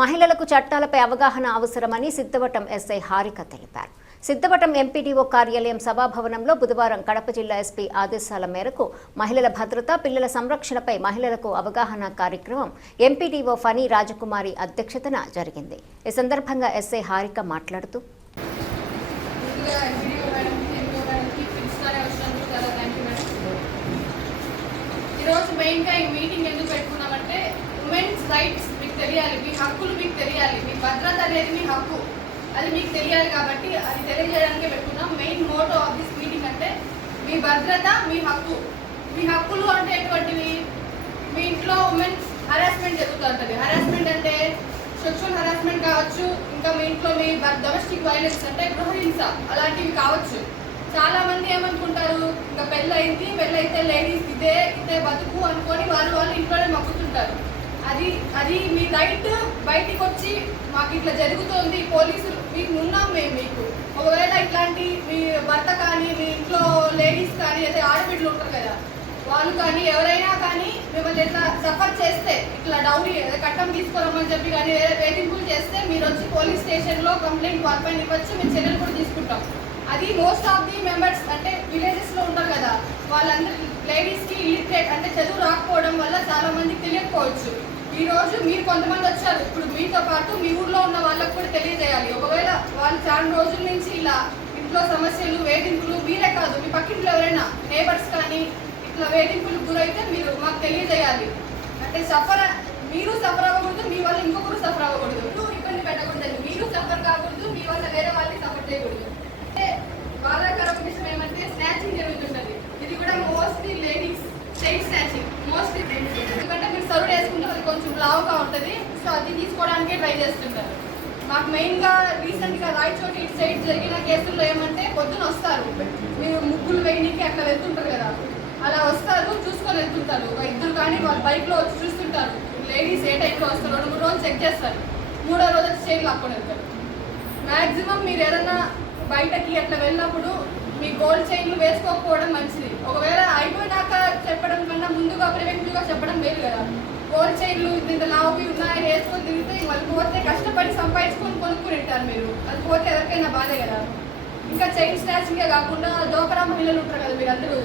మహిళలకు చట్టాలపై అవగాహన అవసరమని సిద్ధవటం ఎస్ఐ హారిక తెలిపారు. సిద్ధవటం ఎంపీడీఓ కార్యాలయం సభాభవనంలో బుధవారం కడప జిల్లా ఎస్పీ ఆదేశాల మేరకు మహిళల భద్రత, పిల్లల సంరక్షణపై మహిళలకు అవగాహన కార్యక్రమం ఎంపీడీఓ ఫణి రాజకుమారి అధ్యక్షతన జరిగింది. ఈ సందర్భంగా ఎస్ఐ హారిక మాట్లాడుతూ ఉమెన్స్ రైట్స్ మీకు తెలియాలి, మీ హక్కులు మీకు తెలియాలి, మీ భద్రత అనేది మీ హక్కు, అది మీకు తెలియాలి. కాబట్టి అది తెలియజేయడానికే పెట్టుకున్నాం. Main motto of this meeting అంటే మీ భద్రత, మీ హక్కు. మీ హక్కులు అంటే ఎటువంటివి? మీ ఇంట్లో ఉమెన్స్ హరాస్మెంట్ జరుగుతూ ఉంటుంది. హరాస్మెంట్ అంటే సెక్షువల్ హరాస్మెంట్ కావచ్చు, ఇంకా మీ ఇంట్లో మీ డొమెస్టిక్ వైలెన్స్ అంటే గృహహింస అలాంటివి కావచ్చు. చాలా మంది ఏమనుకుంటారు, ఇంకా పెళ్ళైతే లేడీస్ ఇదే బతుకు అనుకొని వాళ్ళు ఇంట్లోనే మగ్గుతుంటారు. అది మీ రైట్. బయటికి వచ్చి మాకు ఇట్లా జరుగుతోంది, పోలీసులు మీకు ఉన్నాం మేము. మీకు ఒకవేళ ఇట్లాంటి మీ భర్త కానీ, మీ ఇంట్లో లేడీస్ కానీ, అయితే ఆడబిడ్డలు ఉంటారు కదా, వాళ్ళు కానీ ఎవరైనా కానీ మిమ్మల్ని ఇట్లా సఫర్ చేస్తే, ఇట్లా డౌరీ కట్టం తీసుకోరమ్మని చెప్పి కానీ వేరే వేధింపులు చేస్తే మీరు వచ్చి పోలీస్ స్టేషన్లో కంప్లైంట్ వాళ్ళపైన ఇవ్వచ్చు. మేము చర్యలు కూడా తీసుకుంటాం. అది మోస్ట్ ఆఫ్ ది మెంబర్స్ అంటే విలేజెస్లో ఉంటారు కదా, వాళ్ళందరూ లేడీస్కి ఇలిటరేట్ అంటే చదువు రాకపోవడం వల్ల చాలా మందికి తెలియకపోవచ్చు. ఈరోజు మీరు కొంతమంది వచ్చారు, ఇప్పుడు మీతో పాటు మీ ఊర్లో ఉన్న వాళ్ళకు కూడా తెలియజేయాలి. ఒకవేళ వాళ్ళు చాలా రోజుల నుంచి ఇలా ఇంట్లో సమస్యలు, వేధింపులు, మీరే కాదు మీ పక్కింట్లో ఎవరైనా నేబర్స్ కానీ ఇట్లా వేధింపులకు గురైతే మీరు మాకు తెలియజేయాలి. అంటే మీరు సఫర్ అవ్వకూడదు, మీ వల్ల ఇంకొకరు సఫర్ అవ్వకూడదు, ఇబ్బంది పెట్టకూడదు. మీరు సఫర్ కాకూడదు, మీ వల్ల వేరే వాళ్ళని సఫర్ చేయకూడదు. అంటే బాధాకరమైన విషయం ఏమంటే స్నాచింగ్ జరుగుతుంటుంది. ఇది కూడా mostly ladies child snatching mostly. ఎందుకంటే మీరు సరుడు వేసుకుంటే అది కొంచెం లావుగా ఉంటుంది, సో అది తీసుకోవడానికే ట్రై చేస్తుంటారు. మాకు మెయిన్గా రీసెంట్గా రాయచోటి ఇటు సైడ్ జరిగిన కేసుల్లో ఏమంటే పొద్దున వస్తారు, మీరు ముగ్గులు వేయడానికి అట్లా వెళ్తుంటారు కదా, అలా వస్తారు, చూసుకొని వెళ్తుంటారు. ఒక ఇద్దరు కానీ వాళ్ళ బైక్లో వచ్చి చూస్తుంటారు లేడీస్ ఏ టైంలో వస్తారు. 2-3 రోజులు చెక్ చేస్తారు, 3వ రోజు వచ్చి చైన్ లాక్కొని వెళ్తారు. మ్యాక్సిమం మీరు ఏదైనా బయటకి అట్లా వెళ్ళినప్పుడు మీ గోల్డ్ చైన్లు వేసుకోకపోవడం మంచిది. ఒకవేళ అయిపోయినాక చెప్పడం కన్నా ముందుగా ప్రివెంటివ్గా చెప్పడం వేరు కదా. గోల్డ్ చైన్లు ఇంత లావువి ఉన్నాయని వేసుకొని తిరిగితే వాళ్ళు పోతే కష్టపడి సంపాదించుకొని కొనుక్కుని ఉంటారు మీరు, అది పోతే ఎవరికైనా బాధే కదా. ఇంకా చైన్ స్నాచింగే కాకుండా డోకరా మహిళలు ఉంటారు కదా, మీరు అందరూ